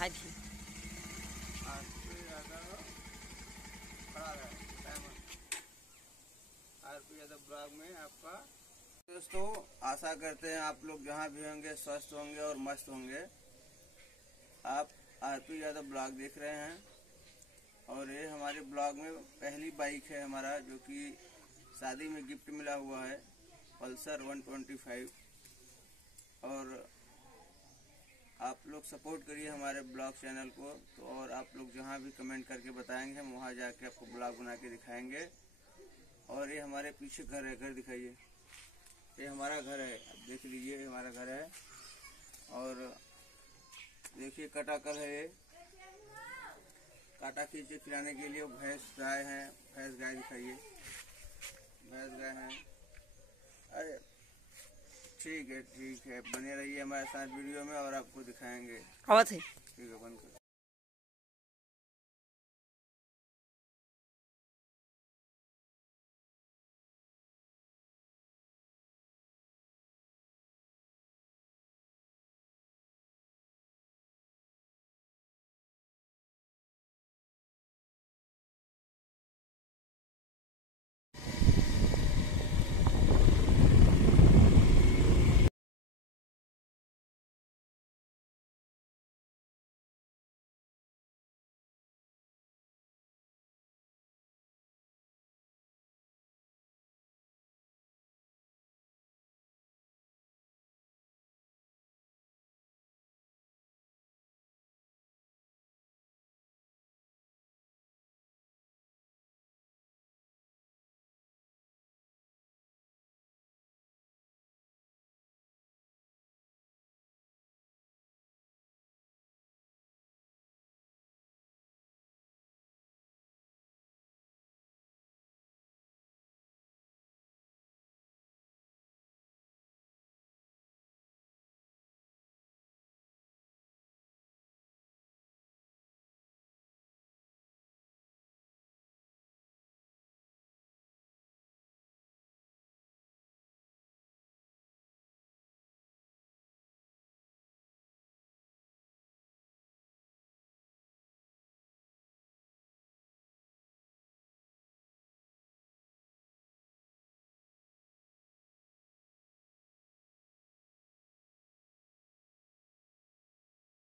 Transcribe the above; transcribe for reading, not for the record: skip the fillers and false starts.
दिखा दी। RP Yadav blog में आपका दोस्तों, आशा करते हैं आप लोग जहाँ भी होंगे स्वस्थ होंगे और मस्त होंगे। आप आरपी यादव ब्लॉग देख रहे हैं और ये हमारे ब्लॉग में पहली बाइक है हमारा, जो कि शादी में गिफ्ट मिला हुआ है, पल्सर 125। और आप लोग सपोर्ट करिए हमारे ब्लॉग चैनल को। तो और आप लोग जहाँ भी कमेंट करके बताएंगे, हम वहाँ जाके आपको ब्लॉग बना के दिखाएंगे। और ये हमारे पीछे घर है, घर दिखाइए, ये हमारा घर है, आप देख लीजिए, ये हमारा घर है। और देखिए कटाकल है, ये काटा खींचे खिलाने के लिए भैंस गाय है, भैंस गाय दिखाइए, भैंस गाय है। अरे ठीक है, बने रहिए हमारे साथ वीडियो में और आपको दिखाएंगे। ठीक है, बंद कर।